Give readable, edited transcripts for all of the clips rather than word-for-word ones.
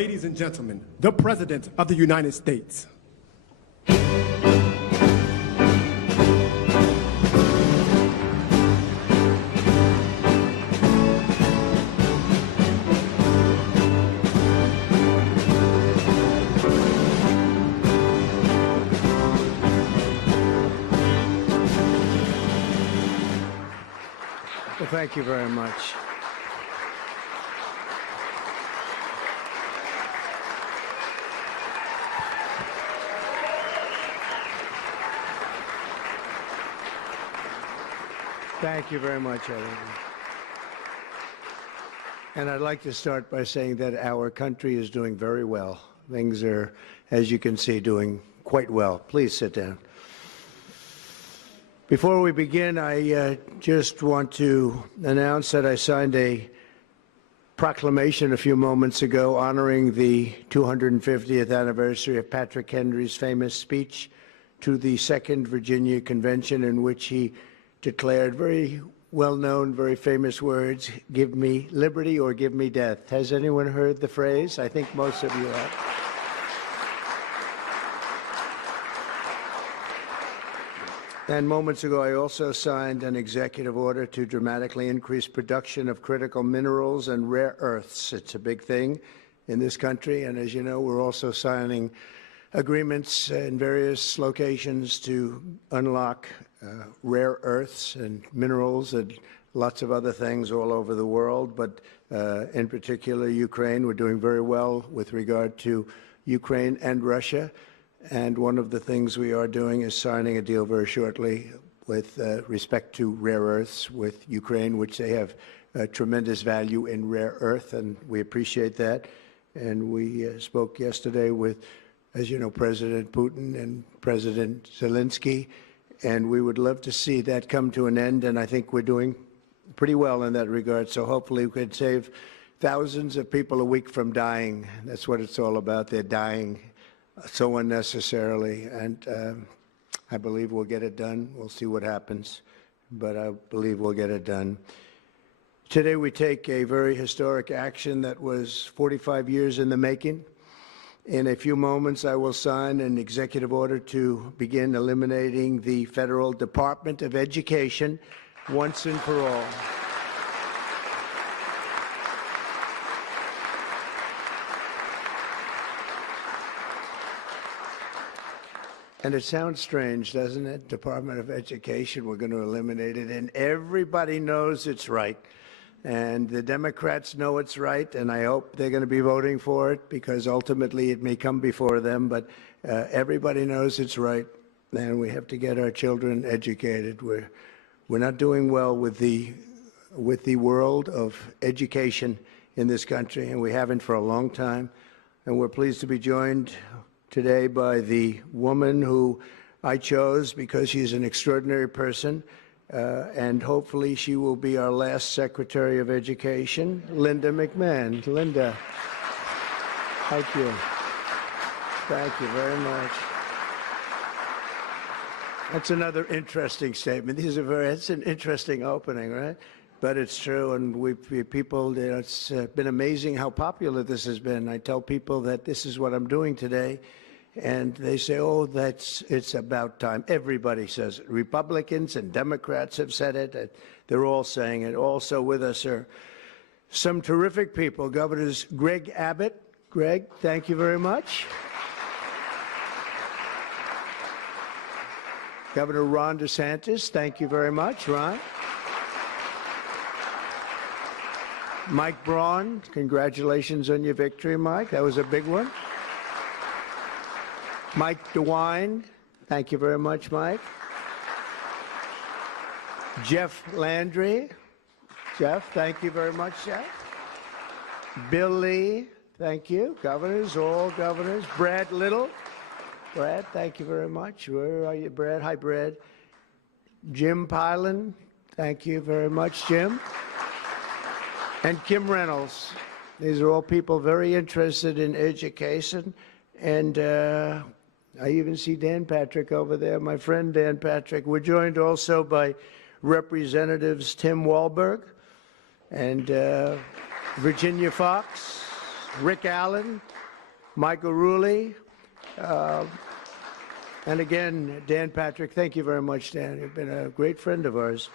Ladies and gentlemen, the President of the United States. Well, thank you very much. Thank you very much, everyone. And I'd like to start by saying that our country is doing very well. Things are, as you can see, doing quite well. Please sit down. Before we begin, I just want to announce that I signed a proclamation a few moments ago honoring the 250th anniversary of Patrick Henry's famous speech to the Second Virginia Convention, in which he declared very well-known, very famous words, "Give me liberty or give me death." Has anyone heard the phrase? I think most of you have. And moments ago, I also signed an executive order to dramatically increase production of critical minerals and rare earths. It's a big thing in this country, and as you know, we're also signing agreements in various locations to unlock rare earths and minerals and lots of other things all over the world, but in particular Ukraine. We're doing very well with regard to Ukraine and Russia, and one of the things we are doing is signing a deal very shortly with respect to rare earths with Ukraine, which they have tremendous value in rare earth, and we appreciate that. And we spoke yesterday with, as you know, President Putin and President Zelensky, and we would love to see that come to an end, and I think we're doing pretty well in that regard. So hopefully we could save thousands of people a week from dying. That's what it's all about. They're dying so unnecessarily, and I believe we'll get it done. We'll see what happens, but I believe we'll get it done. Today we take a very historic action that was 45 years in the making. In a few moments, I will sign an executive order to begin eliminating the Federal Department of Education once and for all. And it sounds strange, doesn't it? Department of Education, we're going to eliminate it, and everybody knows it's right. And the Democrats know it's right, and I hope they're going to be voting for it, because ultimately it may come before them, but everybody knows it's right, and we have to get our children educated. We're not doing well with the world of education in this country, and we haven't for a long time. And we're pleased to be joined today by the woman who I chose because she's an extraordinary person, and hopefully she will be our last Secretary of Education, Linda McMahon. Linda, thank you. Thank you very much. That's another interesting statement. It's an interesting opening, right? But it's true, and people, you know, it's been amazing how popular this has been. I tell people that this is what I'm doing today, and they say, oh, it's about time. Everybody says it. Republicans and Democrats have said it. They're all saying it. Also with us are some terrific people. Governors Greg Abbott. Greg, thank you very much. Governor Ron DeSantis, thank you very much, Ron. Mike Braun, congratulations on your victory, Mike. That was a big one. Mike DeWine, thank you very much, Mike. Jeff Landry. Jeff, thank you very much, Jeff. Bill Lee, thank you. Governors, all governors. Brad Little. Brad, thank you very much. Where are you, Brad? Hi, Brad. Jim Pilan, thank you very much, Jim. And Kim Reynolds. These are all people very interested in education. And I even see Dan Patrick over there, my friend Dan Patrick. We're joined also by Representatives Tim Walberg and Virginia Fox. Rick Allen, Michael Rulli, and again, Dan Patrick. Thank you very much, Dan. You've been a great friend of ours.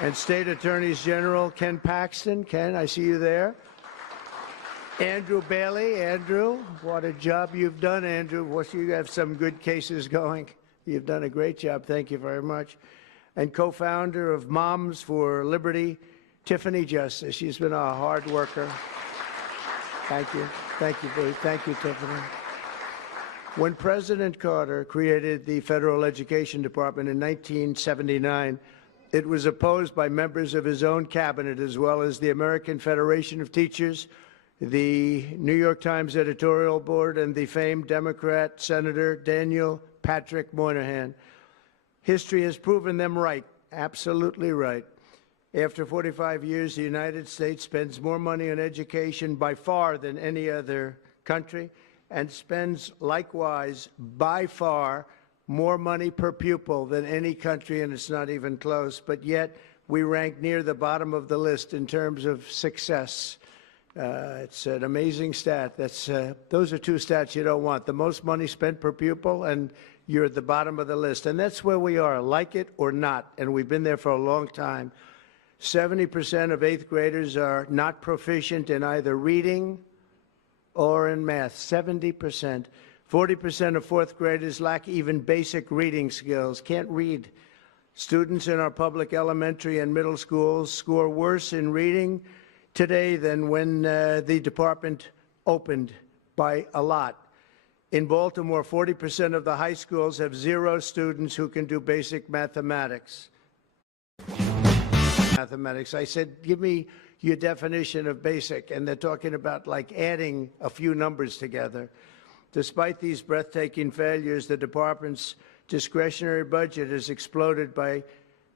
And State Attorneys General Ken Paxton. Ken, I see you there. Andrew Bailey. Andrew, what a job you've done, Andrew. You have some good cases going. You've done a great job. Thank you very much. And co-founder of Moms for Liberty, Tiffany Justice. She's been a hard worker. Thank you. Thank you, Bruce. Thank you, Tiffany. When President Carter created the Federal Education Department in 1979, it was opposed by members of his own cabinet, as well as the American Federation of Teachers, the New York Times editorial board, and the famed Democrat Senator Daniel Patrick Moynihan. History has proven them right, absolutely right. After 45 years, the United States spends more money on education by far than any other country, and spends likewise by far more money per pupil than any country, and it's not even close. But yet, we rank near the bottom of the list in terms of success. It's an amazing stat. Those are two stats you don't want. The most money spent per pupil, and you're at the bottom of the list. And that's where we are, like it or not. And we've been there for a long time. 70% of 8th graders are not proficient in either reading or in math. 70%. 40% of 4th graders lack even basic reading skills, can't read. Students in our public elementary and middle schools score worse in reading today than when the department opened, by a lot. In Baltimore, 40% of the high schools have 0 students who can do basic mathematics. I said, give me your definition of basic, and they're talking about like adding a few numbers together. Despite these breathtaking failures, the department's discretionary budget has exploded by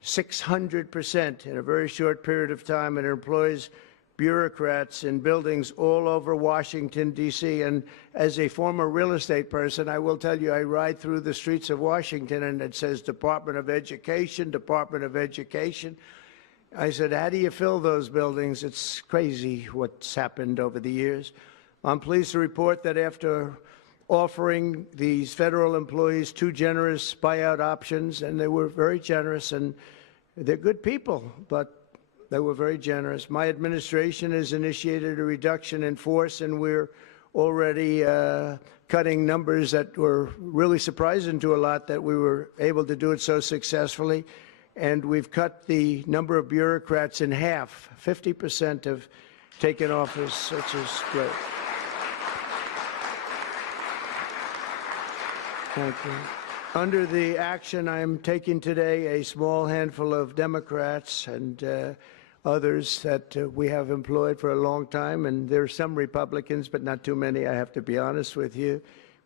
600% in a very short period of time, and it employs bureaucrats in buildings all over Washington, D.C. And as a former real estate person, I will tell you, I ride through the streets of Washington, and it says Department of Education, Department of Education. I said, how do you fill those buildings? It's crazy what's happened over the years. I'm pleased to report that after offering these federal employees 2 generous buyout options, and they were very generous, and they're good people, but they were very generous. My administration has initiated a reduction in force, and we're already cutting numbers that were really surprising to a lot, that we were able to do it so successfully. And we've cut the number of bureaucrats in half. 50% have taken office, which is great. Thank you. Under the action I'm taking today, a small handful of Democrats and others that we have employed for a long time, and there are some Republicans, but not too many, I have to be honest with you.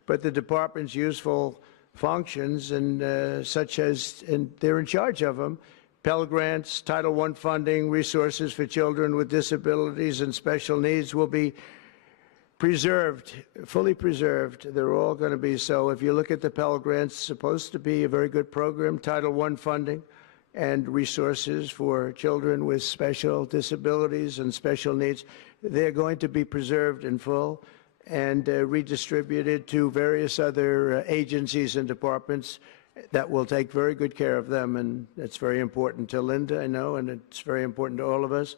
But the department's useful functions, and such as, and they're in charge of them, Pell Grants, Title I funding, resources for children with disabilities and special needs will be preserved, fully preserved. They're all going to be so. If you look at the Pell Grants, it's supposed to be a very good program, Title I funding and resources for children with special disabilities and special needs. They're going to be preserved in full and redistributed to various other agencies and departments that will take very good care of them. And that's very important to Linda, I know, and it's very important to all of us.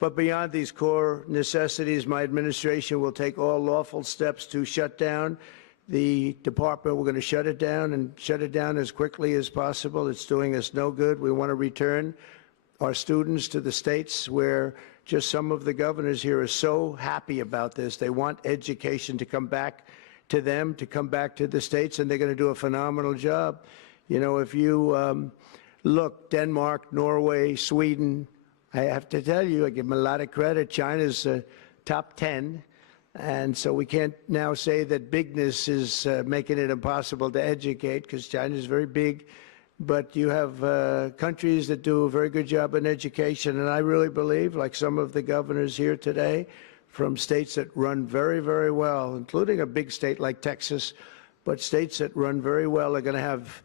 But beyond these core necessities, my administration will take all lawful steps to shut down the department. We're going to shut it down, and shut it down as quickly as possible. It's doing us no good. We want to return our students to the states, where just some of the governors here are so happy about this. They want education to come back to them, to come back to the states, and they're going to do a phenomenal job. You know, if you look, Denmark, Norway, Sweden, I have to tell you, I give them a lot of credit. China's top 10. And so we can't now say that bigness is making it impossible to educate, because China is very big. But you have countries that do a very good job in education. And I really believe, like some of the governors here today, from states that run very, very well, including a big state like Texas, but states that run very well are going to have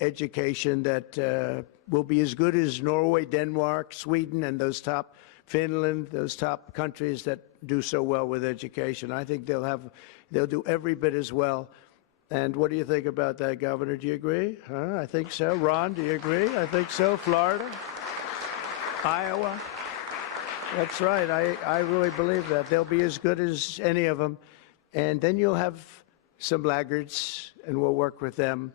education that will be as good as Norway, Denmark, Sweden, and those top Finland, those top countries that do so well with education. I think they'll do every bit as well. And what do you think about that, Governor? Do you agree? I think so. Ron, do you agree? I think so. Florida? Iowa? That's right. I really believe that. They'll be as good as any of them. And then you'll have some laggards, and we'll work with them.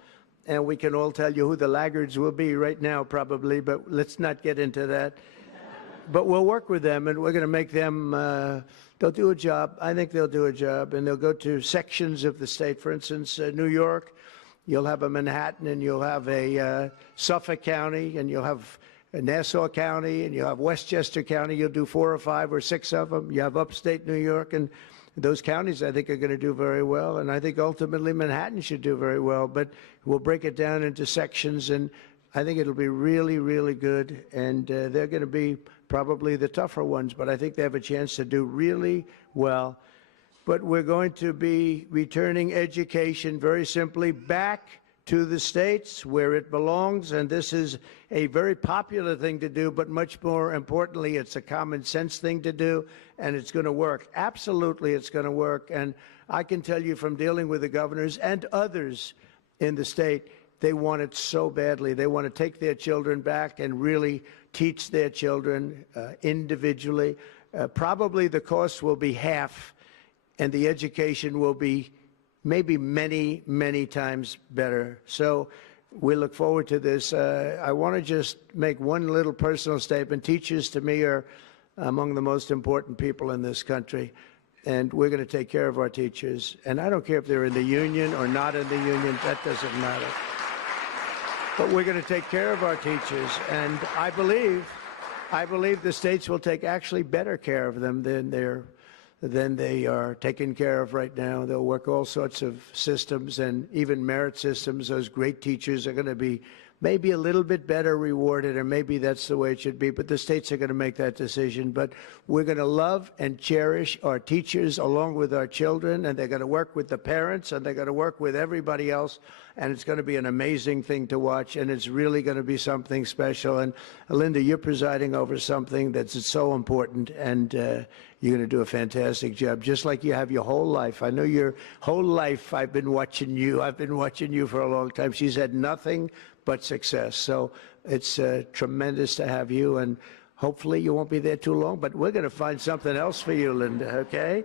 And we can all tell you who the laggards will be right now, probably, but let's not get into that. But we'll work with them, and we're going to make them, they'll do a job. I think they'll do a job, and they'll go to sections of the state. For instance, New York, you'll have a Manhattan, and you'll have a Suffolk County, and you'll have Nassau County, and you'll have Westchester County. You'll do 4 or 5 or 6 of them. You have upstate New York, and those counties, I think, are going to do very well. And I think ultimately Manhattan should do very well. But we'll break it down into sections, and I think it'll be really, really good. And they're going to be probably the tougher ones, but I think they have a chance to do really well. But we're going to be returning education very simply back to the states where it belongs, and this is a very popular thing to do, but much more importantly, it's a common sense thing to do, and it's going to work. Absolutely, it's going to work. And I can tell you from dealing with the governors and others in the state, they want it so badly. They want to take their children back and really teach their children individually. Probably the cost will be half, and the education will be maybe many, many times better. So we look forward to this. I want to just make one little personal statement. Teachers, to me, are among the most important people in this country, and we're going to take care of our teachers. And I don't care if they're in the union or not in the union. That doesn't matter. But we're going to take care of our teachers, and I believe the states will take actually better care of them than they are taken care of right now. They'll work all sorts of systems and even merit systems. Those great teachers are going to be maybe a little bit better rewarded, or maybe that's the way it should be, but the states are going to make that decision. But we're going to love and cherish our teachers along with our children, and they're going to work with the parents, and they're going to work with everybody else, and it's going to be an amazing thing to watch, and it's really going to be something special. And Linda, you're presiding over something that's so important, and you're going to do a fantastic job, just like you have your whole life. I know your whole life I've been watching you. I've been watching you for a long time. She's had nothing but success. So it's tremendous to have you, and hopefully you won't be there too long, but we're going to find something else for you, Linda, okay?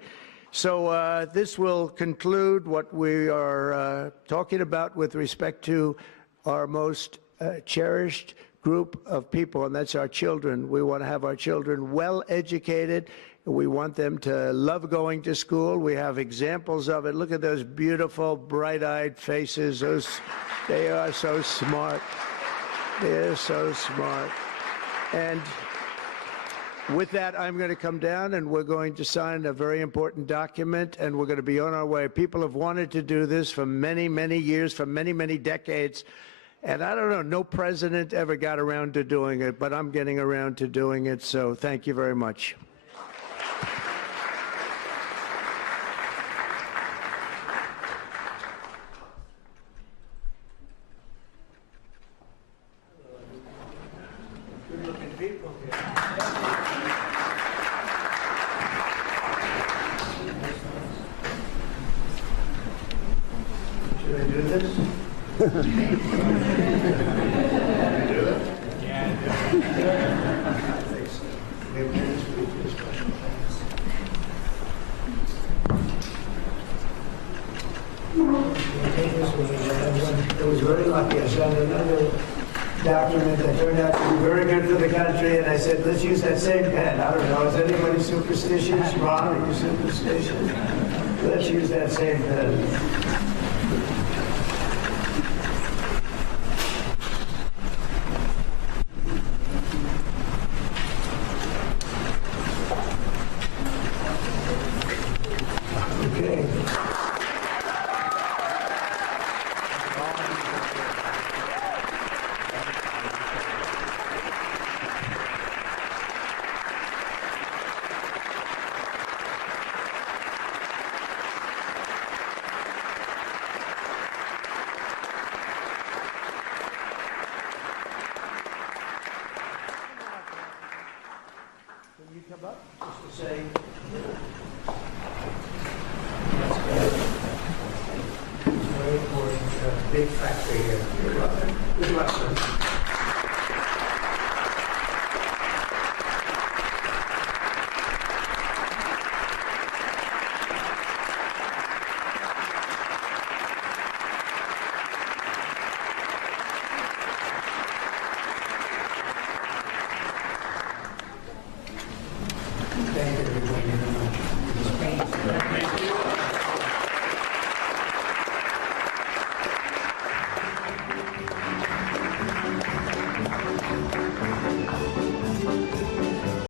So this will conclude what we are talking about with respect to our most cherished group of people, and that's our children. We want to have our children well educated. We want them to love going to school. We have examples of it. Look at those beautiful, bright-eyed faces. They are so smart. They're so smart. And with that, I'm going to come down, and we're going to sign a very important document, and we're going to be on our way. People have wanted to do this for many, many years, for many, many decades. And I don't know, no president ever got around to doing it, but I'm getting around to doing it, so thank you very much. Good-looking people here. Should I do this? It was very lucky. I signed another document that turned out to be very good for the country, and I said, let's use that same pen. I don't know, is anybody superstitious? Ron, are you superstitious? Let's use that same pen. say. Very important, big factory here. Good luck, sir.